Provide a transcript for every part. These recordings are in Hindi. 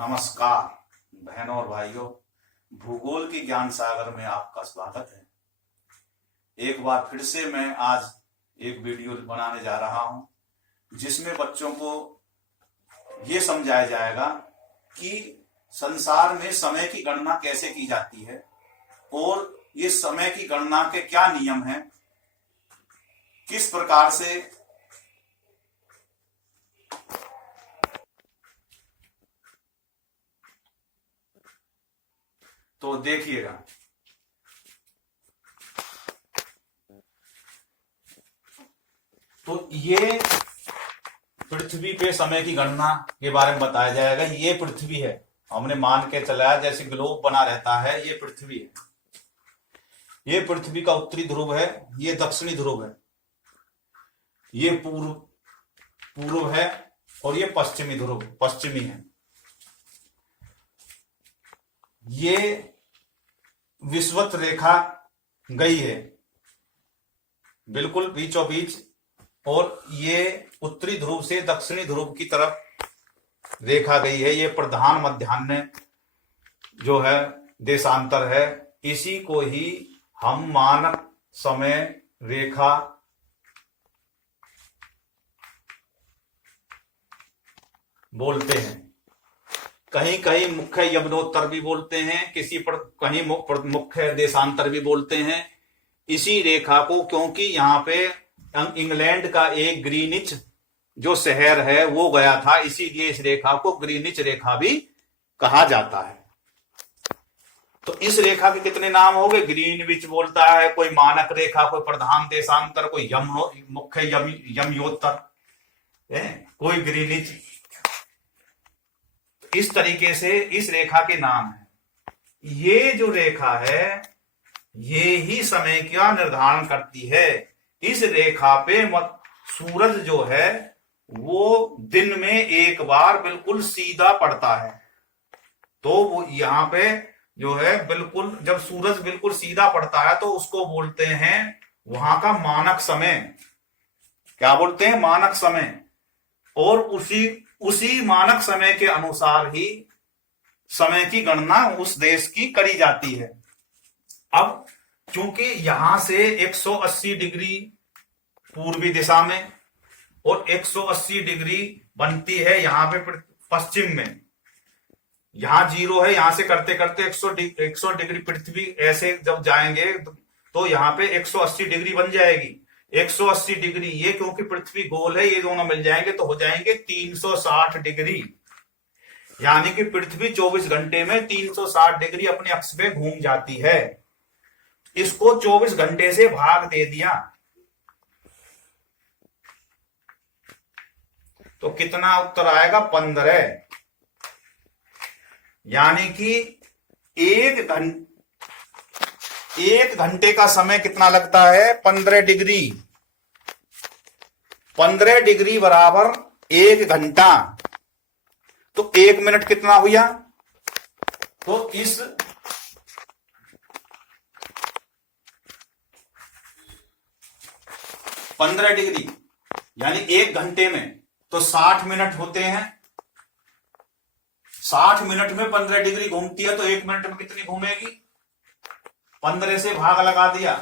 नमस्कार बहनों और भाइयों, भूगोल की ज्ञान सागर में आपका स्वागत है। एक बार फिर से मैं आज एक वीडियो बनाने जा रहा हूं जिसमें बच्चों को ये समझाया जाएगा कि संसार में समय की गणना कैसे की जाती है और ये समय की गणना के क्या नियम हैं, किस प्रकार से तो देखिएगा। तो ये पृथ्वी पे समय की गणना के बारे में बताया जाएगा। ये पृथ्वी है, हमने मान के चलाया जैसे ग्लोब बना रहता है, ये पृथ्वी है। ये पृथ्वी का उत्तरी ध्रुव है, ये दक्षिणी ध्रुव है, ये पूर्व है और ये पश्चिमी ध्रुव पश्चिमी है। ये विषुवत रेखा गई है बिल्कुल बीचों बीच, और ये उत्तरी ध्रुव से दक्षिणी ध्रुव की तरफ रेखा गई है। ये प्रधान मध्याह्न जो है देशांतर है, इसी को ही हम मानक समय रेखा बोलते हैं। कहीं कहीं मुख्य यमनोत्तर भी बोलते हैं, कहीं मुख्य देशांतर भी बोलते हैं इसी रेखा को, क्योंकि यहाँ पे इंग्लैंड का एक ग्रीनिच जो शहर है वो गया था, इसीलिए इस रेखा को ग्रीनिच रेखा भी कहा जाता है। तो इस रेखा के कितने नाम हो गए? ग्रीनविच बोलता है कोई, मानक रेखा कोई, प्रधान देशांतर कोई, मुख्य यमयोत्तर, कोई ग्रीनिच। इस तरीके से इस रेखा के नाम है। ये जो रेखा है ये ही समय का निर्धारण करती है। इस रेखा पे सूरज जो है वो दिन में एक बार बिल्कुल सीधा पड़ता है। तो वो यहां पे जो है बिल्कुल, जब सूरज बिल्कुल सीधा पड़ता है तो उसको बोलते हैं वहां का मानक समय। क्या बोलते हैं? मानक समय। और उसी मानक समय के अनुसार ही समय की गणना उस देश की करी जाती है। अब चूंकि यहां से 180 डिग्री पूर्वी दिशा में और 180 डिग्री बनती है यहां पे पश्चिम में, यहां 0 है, यहां से करते करते 100 डिग्री पृथ्वी ऐसे जब जाएंगे तो यहां पे 180 डिग्री बन जाएगी। 180 डिग्री ये क्योंकि पृथ्वी गोल है, ये दोनों मिल जाएंगे तो हो जाएंगे 360 डिग्री। यानी कि पृथ्वी 24 घंटे में 360 डिग्री अपने अक्ष पे घूम जाती है। इसको 24 घंटे से भाग दे दिया तो कितना उत्तर आएगा? 15। यानी कि एक घंटे का समय कितना लगता है? 15 डिग्री। 15 डिग्री बराबर 1 घंटा। तो 1 मिनट कितना हुआ? तो इस 15 डिग्री यानी 1 घंटे में तो 60 मिनट होते हैं। 60 मिनट में 15 डिग्री घूमती है तो 1 मिनट में कितनी घूमेगी? 15 से भाग लगा दिया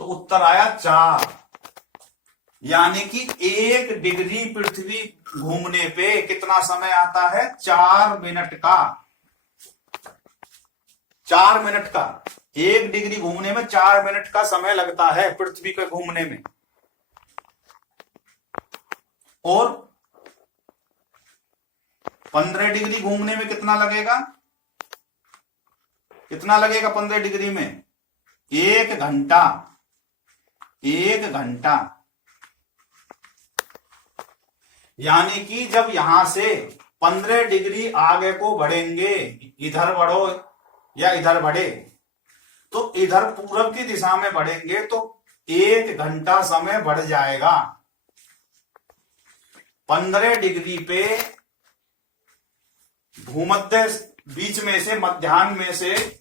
तो उत्तर आया 4। यानी कि 1 डिग्री पृथ्वी घूमने पे कितना समय आता है? 4 मिनट का। 4 मिनट का 1 डिग्री घूमने में 4 मिनट का समय लगता है पृथ्वी के घूमने में। और 15 डिग्री घूमने में कितना लगेगा? कितना लगेगा 15 डिग्री में? 1 घंटा। 1 घंटा। यानी कि जब यहां से 15 डिग्री आगे को बढ़ेंगे, इधर बढ़ो या इधर बढ़े, तो इधर पूरब की दिशा में बढ़ेंगे तो 1 घंटा समय बढ़ जाएगा। 15 डिग्री पे भूमध्य बीच में से, मध्याह्न में से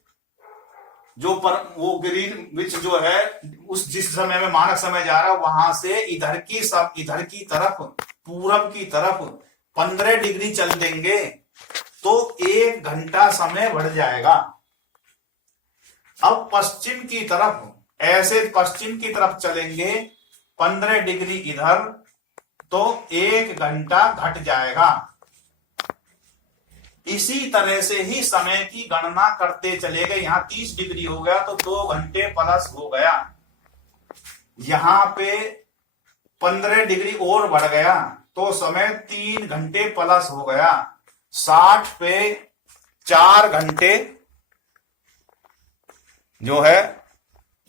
वो ग्रीनविच जो है उस जिस समय में मानक समय जा रहा है वहां से इधर की तरफ, पूरब की तरफ 15 डिग्री चल देंगे तो 1 घंटा समय बढ़ जाएगा। अब पश्चिम की तरफ, ऐसे पश्चिम की तरफ चलेंगे 15 डिग्री इधर, तो 1 घंटा घट जाएगा। इसी तरह से ही समय की गणना करते चले गए। यहां 30 डिग्री हो गया तो 2 घंटे प्लस हो गया, यहां पे 15 डिग्री और बढ़ गया तो समय 3 घंटे प्लस हो गया। 60 पे 4 घंटे जो है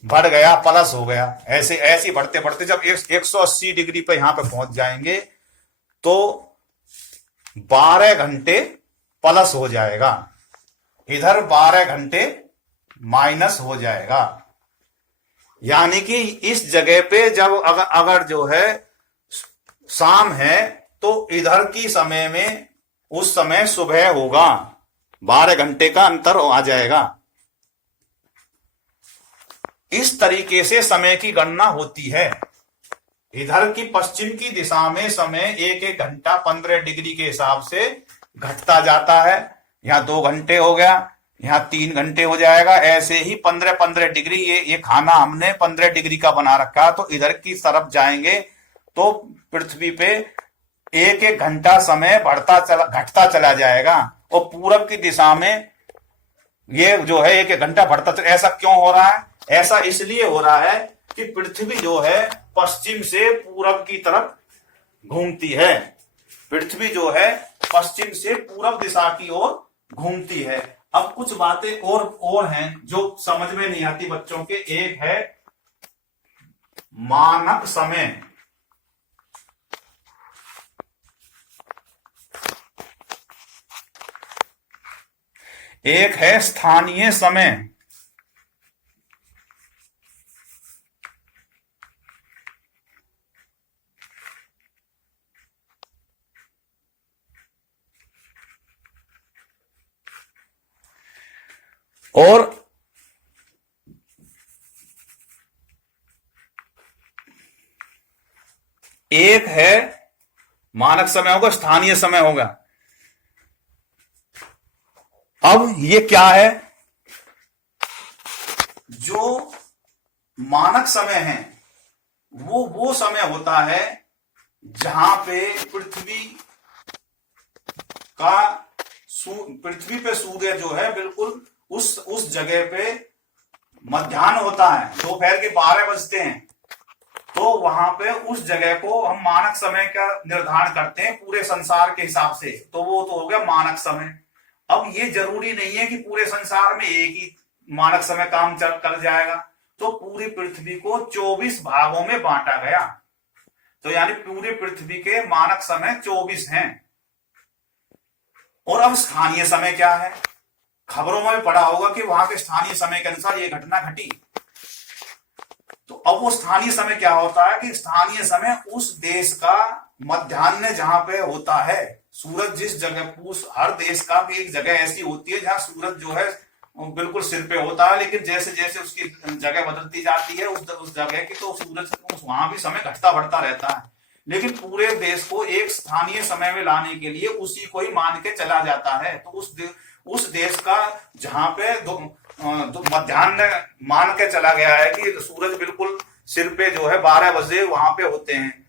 बढ़ गया, प्लस हो गया। ऐसे ऐसे बढ़ते बढ़ते जब 180 डिग्री पे यहां पे पहुंच जाएंगे तो 12 घंटे प्लस हो जाएगा, इधर 12 घंटे माइनस हो जाएगा। यानी कि इस जगह पे जब अगर जो है शाम है तो इधर की समय में उस समय सुबह होगा, 12 घंटे का अंतर आ जाएगा। इस तरीके से समय की गणना होती है। इधर की पश्चिम की दिशा में समय 1-1 घंटा 15 डिग्री के हिसाब से घटता जाता है। यहां 2 घंटे हो गया, यहां 3 घंटे हो जाएगा। ऐसे ही 15-15 डिग्री, ये खाना हमने 15 डिग्री का बना रखा, तो इधर की तरफ जाएंगे तो पृथ्वी पे 1-1 घंटा समय घटता चला जाएगा। और पूरब की दिशा में ये जो है 1-1 घंटा बढ़ता चला। ऐसा क्यों हो रहा है? ऐसा इसलिए हो रहा है कि पृथ्वी जो है पश्चिम से पूरब की तरफ घूमती है। पृथ्वी जो है पश्चिम से पूरब दिशा की ओर घूमती है। अब कुछ बातें और हैं जो समझ में नहीं आती बच्चों के। एक है मानक समय, एक है स्थानीय समय। और एक है मानक समय होगा, स्थानीय समय होगा। अब ये क्या है? जो मानक समय है वो समय होता है जहां पे पृथ्वी पे सूर्य जो है बिल्कुल उस जगह पे मध्याह्न होता है, दोपहर के 12 बजते हैं, तो वहां पे उस जगह को हम मानक समय का निर्धारण करते हैं पूरे संसार के हिसाब से। तो वो तो हो गया मानक समय। अब ये जरूरी नहीं है कि पूरे संसार में एक ही मानक समय काम कर जाएगा। तो पूरी पृथ्वी को 24 भागों में बांटा गया, तो यानी पूरी पृथ्वी के मानक समय 24 हैं। और अब स्थानीय समय क्या है? खबरों में पढ़ा होगा कि वहां के स्थानीय समय के अनुसार ये घटना घटी। तो अब वो स्थानीय समय क्या होता है कि स्थानीय समय उस देश का मध्याह्न जहां पे होता है, सूरज जिस जगह, हर देश का भी एक जगह ऐसी होती है जहां सूरज जो है बिल्कुल सिर पे होता है, लेकिन जैसे जैसे उसकी जगह बदलती जाती है उस जगह की, तो सूरज वहां भी समय घटता बढ़ता रहता है। लेकिन पूरे देश को एक स्थानीय समय में लाने के लिए उसी को ही मान के चला जाता है। तो उस देश का जहां पे मध्याह्न मान के चला गया है कि सूरज बिल्कुल सिर पे जो है 12 बजे वहां पे होते हैं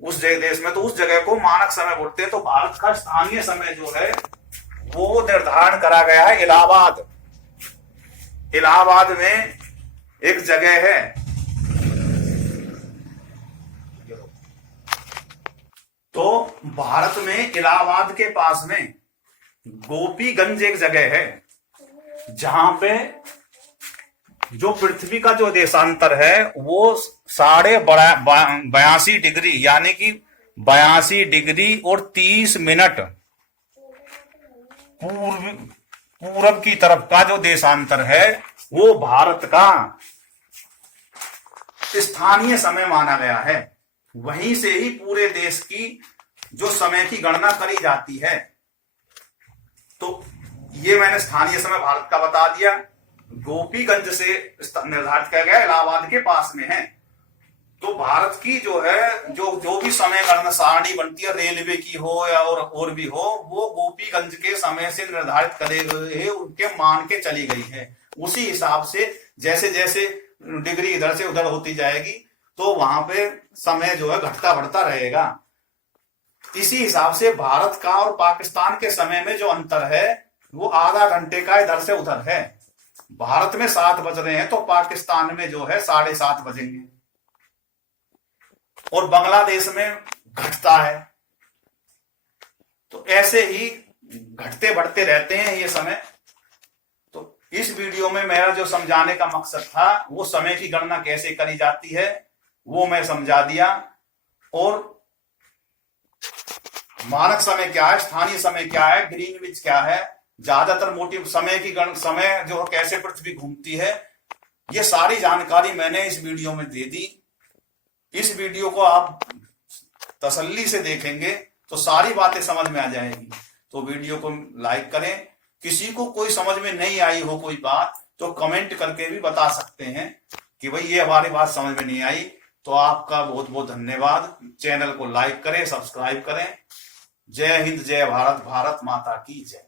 उस देश में, तो उस जगह को मानक समय बोलते हैं। तो भारत का स्थानीय समय जो है वो निर्धारण करा गया है इलाहाबाद। इलाहाबाद में एक जगह है, तो भारत में इलाहाबाद के पास में गोपीगंज एक जगह है जहां पे जो पृथ्वी का जो देशांतर है वो 82.82 डिग्री, यानी कि 82 डिग्री और 30 मिनट पूरब की तरफ का जो देशांतर है वो भारत का स्थानीय समय माना गया है। वहीं से ही पूरे देश की जो समय की गणना करी जाती है। तो ये मैंने स्थानीय समय भारत का बता दिया। गोपीगंज से निर्धारित किया गया, इलाहाबाद के पास में है। तो भारत की जो है जो भी समय गणना सारणी बनती है, रेलवे की हो या और भी हो, वो गोपीगंज के समय से निर्धारित करे हुए उनके मान के चली गई है। उसी हिसाब से जैसे जैसे डिग्री इधर से उधर होती जाएगी तो वहां पे समय जो है घटता बढ़ता रहेगा। इसी हिसाब से भारत का और पाकिस्तान के समय में जो अंतर है वो आधा घंटे का इधर से उधर है। भारत में 7 बज रहे हैं तो पाकिस्तान में जो है 7:30 बजेंगे, और बांग्लादेश में घटता है। तो ऐसे ही घटते बढ़ते रहते हैं ये समय। तो इस वीडियो में मेरा जो समझाने का मकसद था वो समय की गणना कैसे करी जाती है वो मैं समझा दिया, और मानक समय क्या है, स्थानीय समय क्या है, ग्रीनविच क्या है, ज्यादातर मोटी समय की समय जो कैसे पृथ्वी घूमती है, ये सारी जानकारी मैंने इस वीडियो में दे दी। इस वीडियो को आप तसल्ली से देखेंगे तो सारी बातें समझ में आ जाएगी। तो वीडियो को लाइक करें। किसी को कोई समझ में नहीं आई हो कोई बात तो कमेंट करके भी बता सकते हैं कि भाई ये हमारी बात समझ में नहीं आई। तो आपका बहुत बहुत धन्यवाद। चैनल को लाइक करें, सब्सक्राइब करें। जय हिंद, जय भारत, भारत माता की जय।